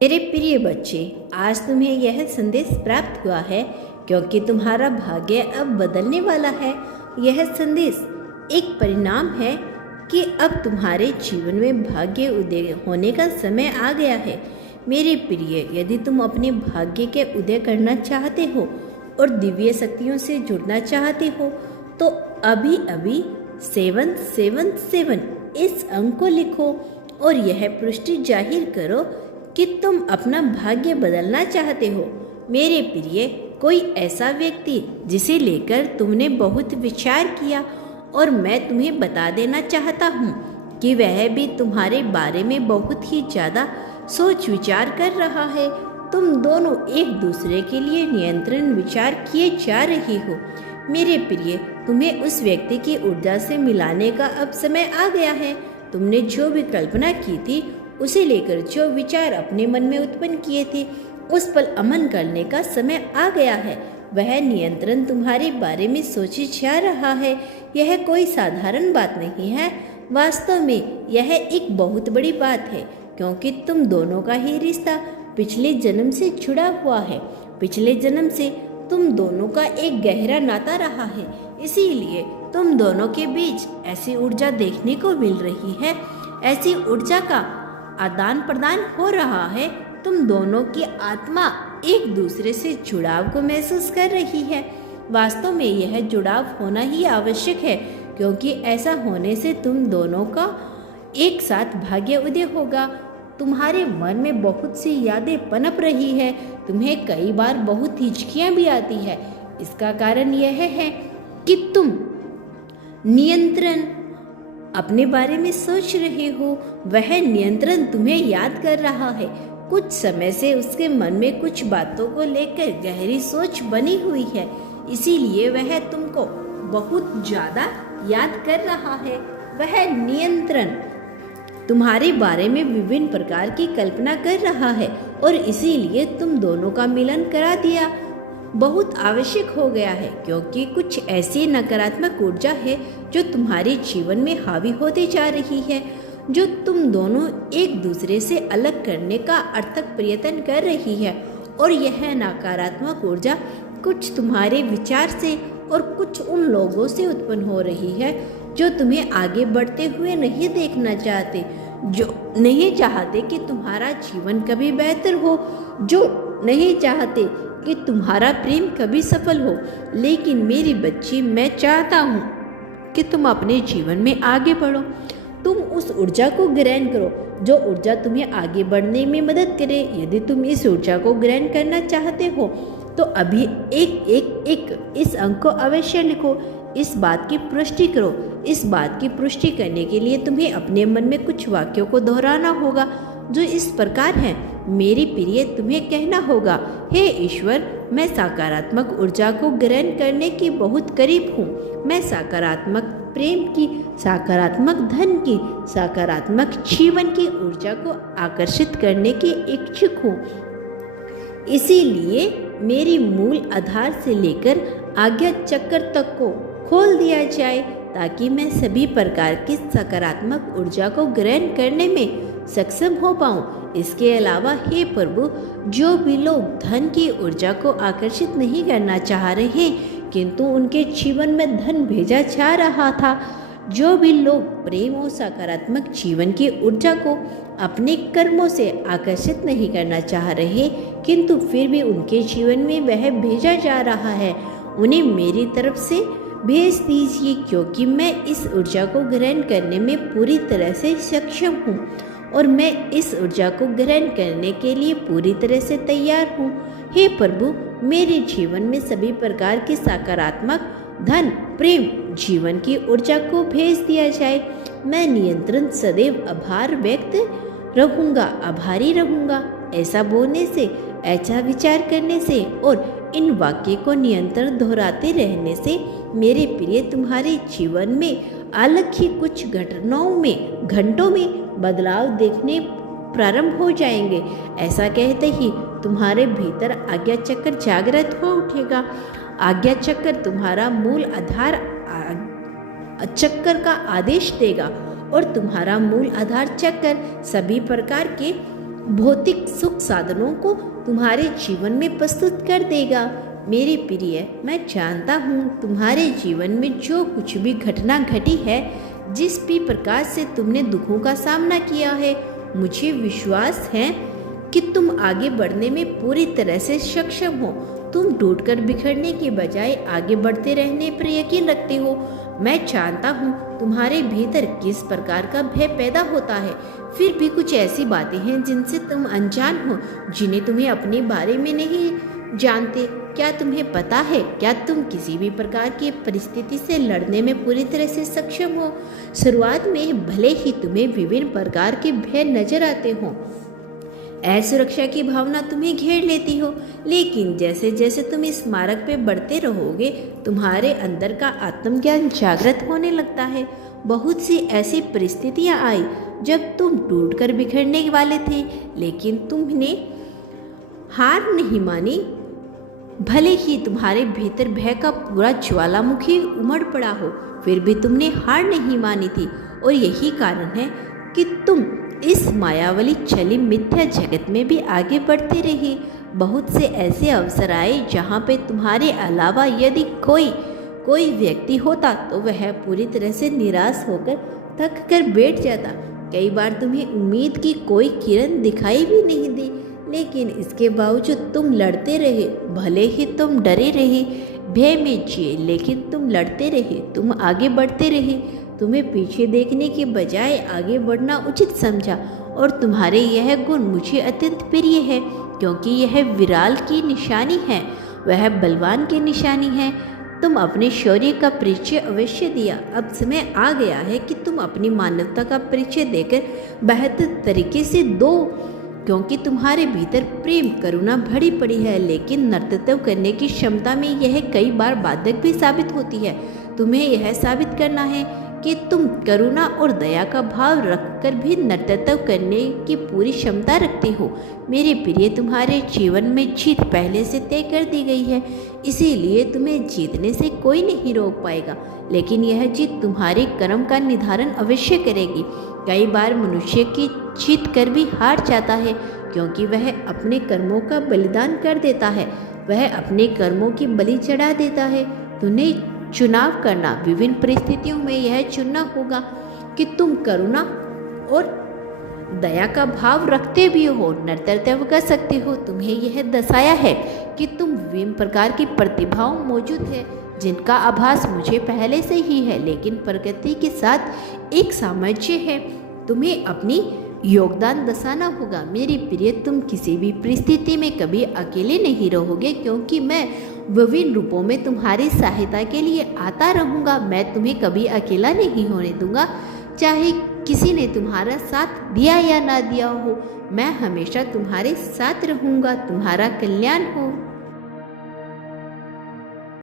मेरे प्रिय बच्चे, आज तुम्हें यह संदेश प्राप्त हुआ है क्योंकि तुम्हारा भाग्य अब बदलने वाला है। यह संदेश एक परिणाम है कि अब तुम्हारे जीवन में भाग्य उदय होने का समय आ गया है। मेरे प्रिय, यदि तुम अपने भाग्य के उदय करना चाहते हो और दिव्य शक्तियों से जुड़ना चाहते हो तो अभी अभी 777 इस अंक को लिखो और यह पुष्टि जाहिर करो कि तुम अपना भाग्य बदलना चाहते हो। मेरे प्रिय, कोई ऐसा व्यक्ति जिसे लेकर तुमने बहुत विचार किया और मैं तुम्हें बता देना चाहता हूँ कि वह भी तुम्हारे बारे में बहुत ही ज़्यादा सोच विचार कर रहा है। तुम दोनों एक दूसरे के लिए नियंत्रण विचार किए जा रही हो। मेरे प्रिय, तुम्हें उस व्यक्ति की ऊर्जा से मिलाने का अब समय आ गया है। तुमने जो भी कल्पना की थी, उसे लेकर जो विचार अपने मन में उत्पन्न किए थे, उस पर अमल करने का समय आ गया है। वह नियंत्रण तुम्हारे बारे में सोचे जा रहा है। यह कोई साधारण बात नहीं है। वास्तव में यह एक बहुत बड़ी बात है क्योंकि तुम दोनों का ही रिश्ता पिछले जन्म से जुड़ा हुआ है। पिछले जन्म से तुम दोनों का एक गहरा नाता रहा है, इसीलिए तुम दोनों के बीच ऐसी ऊर्जा देखने को मिल रही है। ऐसी ऊर्जा का आदान प्रदान हो रहा है। तुम दोनों की आत्मा एक दूसरे से जुड़ाव को महसूस कर रही है। वास्तव में यह जुड़ाव होना ही आवश्यक है क्योंकि ऐसा होने से तुम दोनों का एक साथ भाग्य उदय होगा। तुम्हारे मन में बहुत सी यादें पनप रही है। तुम्हें कई बार बहुत हिचकियां भी आती है। इसका कारण यह है कि तुम नियंत्रण अपने बारे में सोच रहे हो। वह नियंत्रण तुम्हें याद कर रहा है। कुछ समय से उसके मन में कुछ बातों को लेकर गहरी सोच बनी हुई है, इसीलिए वह तुमको बहुत ज़्यादा याद कर रहा है। वह नियंत्रण तुम्हारे बारे में विभिन्न प्रकार की कल्पना कर रहा है और इसीलिए तुम दोनों का मिलन करा दिया बहुत आवश्यक हो गया है क्योंकि कुछ ऐसी नकारात्मक ऊर्जा है जो तुम्हारे जीवन में हावी होती जा रही है, जो तुम दोनों एक दूसरे से अलग करने का अथक प्रयत्न कर रही है। और यह नकारात्मक ऊर्जा कुछ तुम्हारे विचार से और कुछ उन लोगों से उत्पन्न हो रही है जो तुम्हें आगे बढ़ते हुए नहीं देखना चाहते, जो नहीं चाहते कि तुम्हारा जीवन कभी बेहतर हो, जो नहीं चाहते कि तुम्हारा प्रेम कभी सफल हो। लेकिन मेरी बच्ची, मैं चाहता हूँ कि तुम अपने जीवन में आगे बढ़ो। तुम उस ऊर्जा को ग्रहण करो जो ऊर्जा तुम्हें आगे बढ़ने में मदद करे। यदि तुम इस ऊर्जा को ग्रहण करना चाहते हो तो अभी एक इस अंक को अवश्य लिखो। इस बात की पुष्टि करो। इस बात की पुष्टि करने के लिए तुम्हें अपने मन में कुछ वाक्यों को दोहराना होगा जो इस प्रकार है। मेरी प्रिय, तुम्हें कहना होगा, हे ईश्वर, मैं सकारात्मक ऊर्जा को ग्रहण करने के बहुत करीब हूँ। मैं सकारात्मक प्रेम की, सकारात्मक धन की, सकारात्मक जीवन की ऊर्जा को आकर्षित करने की इच्छुक हूँ। इसीलिए मेरी मूल आधार से लेकर आज्ञा चक्र तक को खोल दिया जाए ताकि मैं सभी प्रकार की सकारात्मक ऊर्जा को ग्रहण करने में सक्षम हो पाऊँ। इसके अलावा हे प्रभु, जो भी लोग धन की ऊर्जा को आकर्षित नहीं करना चाह रहे किंतु उनके जीवन में धन भेजा जा रहा था, जो भी लोग प्रेम और सकारात्मक जीवन की ऊर्जा को अपने कर्मों से आकर्षित नहीं करना चाह रहे किंतु फिर भी उनके जीवन में वह भेजा जा रहा है, उन्हें मेरी तरफ से भेज दीजिए क्योंकि मैं इस ऊर्जा को ग्रहण करने में पूरी तरह से सक्षम हूँ और मैं इस ऊर्जा को ग्रहण करने के लिए पूरी तरह से तैयार हूँ। हे प्रभु, मेरे जीवन में सभी प्रकार की सकारात्मक धन, प्रेम, जीवन की ऊर्जा को भेज दिया जाए। मैं नियंत्रण सदैव आभारी रहूँगा। ऐसा बोलने से, ऐसा विचार करने से और इन वाक्य को नियंत्रण दोहराते रहने से मेरे प्रिय, तुम्हारे जीवन में अलग ही कुछ घंटों में बदलाव देखने प्रारंभ हो जाएंगे। ऐसा कहते ही तुम्हारे भीतर आज्ञा चक्र जागृत हो उठेगा। आज्ञा चक्र तुम्हारा मूल आधार चक्र का आदेश देगा और तुम्हारा मूल आधार चक्र सभी प्रकार के भौतिक सुख साधनों को तुम्हारे जीवन में प्रस्तुत कर देगा। मेरे प्रिय, मैं जानता हूँ तुम्हारे जीवन में जो कुछ भी घटना घटी है, जिस भी प्रकार से तुमने दुखों का सामना किया है, मुझे विश्वास है कि तुम आगे बढ़ने में पूरी तरह से सक्षम हो। तुम टूटकर बिखरने के बजाय आगे बढ़ते रहने पर यकीन रखते हो। मैं जानता हूँ तुम्हारे भीतर किस प्रकार का भय पैदा होता है, फिर भी कुछ ऐसी बातें हैं जिनसे तुम अनजान हो, जिन्हें तुम्हें अपने बारे में नहीं जानते। क्या तुम्हें पता है, क्या तुम किसी भी प्रकार की परिस्थिति से लड़ने में पूरी तरह से सक्षम हो? शुरुआत में भले ही तुम्हें विभिन्न प्रकार के भय नजर आते हो, असुरक्षा की भावना तुम्हें घेर लेती हो, लेकिन जैसे जैसे तुम इस मार्ग पे बढ़ते रहोगे, तुम्हारे अंदर का आत्मज्ञान जागृत होने लगता है। बहुत सी ऐसी परिस्थितियां आई जब तुम टूटकर बिखरने वाले थे, लेकिन तुमने हार नहीं मानी। भले ही तुम्हारे भीतर भय का पूरा ज्वालामुखी उमड़ पड़ा हो, फिर भी तुमने हार नहीं मानी थी, और यही कारण है कि तुम इस मायावली छली मिथ्या जगत में भी आगे बढ़ते रहे। बहुत से ऐसे अवसर आए जहाँ पे तुम्हारे अलावा यदि कोई व्यक्ति होता तो वह पूरी तरह से निराश होकर थक कर बैठ जाता। कई बार तुम्हें उम्मीद की कोई किरण दिखाई भी नहीं दी, लेकिन इसके बावजूद तुम लड़ते रहे। भले ही तुम डरे रहे, भय में जिए, लेकिन तुम लड़ते रहे, तुम आगे बढ़ते रहे। तुम्हें पीछे देखने के बजाय आगे बढ़ना उचित समझा, और तुम्हारे यह गुण मुझे अत्यंत प्रिय है, क्योंकि यह विराल की निशानी है, वह बलवान की निशानी है। तुम अपने शौर्य का परिचय अवश्य दिया। अब समय आ गया है कि तुम अपनी मानवता का परिचय देकर बेहतर तरीके से दो, क्योंकि तुम्हारे भीतर प्रेम करुणा भरी पड़ी है, लेकिन नेतृत्व करने की क्षमता में यह कई बार बाधक भी साबित होती है। तुम्हें यह साबित करना है कि तुम करुणा और दया का भाव रखकर भी नेतृत्व करने की पूरी क्षमता रखते हो। मेरे प्रिय, तुम्हारे जीवन में जीत पहले से तय कर दी गई है, इसीलिए तुम्हें जीतने से कोई नहीं रोक पाएगा, लेकिन यह जीत तुम्हारे कर्म का निर्धारण अवश्य करेगी। कई बार मनुष्य की जीत कर भी हार जाता है, क्योंकि वह अपने कर्मों का बलिदान कर देता है, वह अपने कर्मों की बलि चढ़ा देता है। तुम्हें चुनाव करना, विभिन्न परिस्थितियों में यह चुनना होगा कि तुम करुणा और दया का भाव रखते भी हो, नेतृत्व कर सकते हो। तुम्हें यह दर्शाया है कि तुम विभिन्न प्रकार की प्रतिभाओं मौजूद है, जिनका आभास मुझे पहले से ही है, लेकिन प्रकृति के साथ एक सामंजस्य है। तुम्हें अपनी योगदान दर्शाना होगा। मेरे प्रिय, तुम किसी भी परिस्थिति में कभी अकेले नहीं रहोगे, क्योंकि मैं विभिन्न रूपों में तुम्हारी सहायता के लिए आता रहूँगा। मैं तुम्हें कभी अकेला नहीं होने दूंगा, चाहे किसी ने तुम्हारा साथ दिया या ना दिया हो। मैं हमेशा तुम्हारे साथ रहूँगा। तुम्हारा कल्याण हो।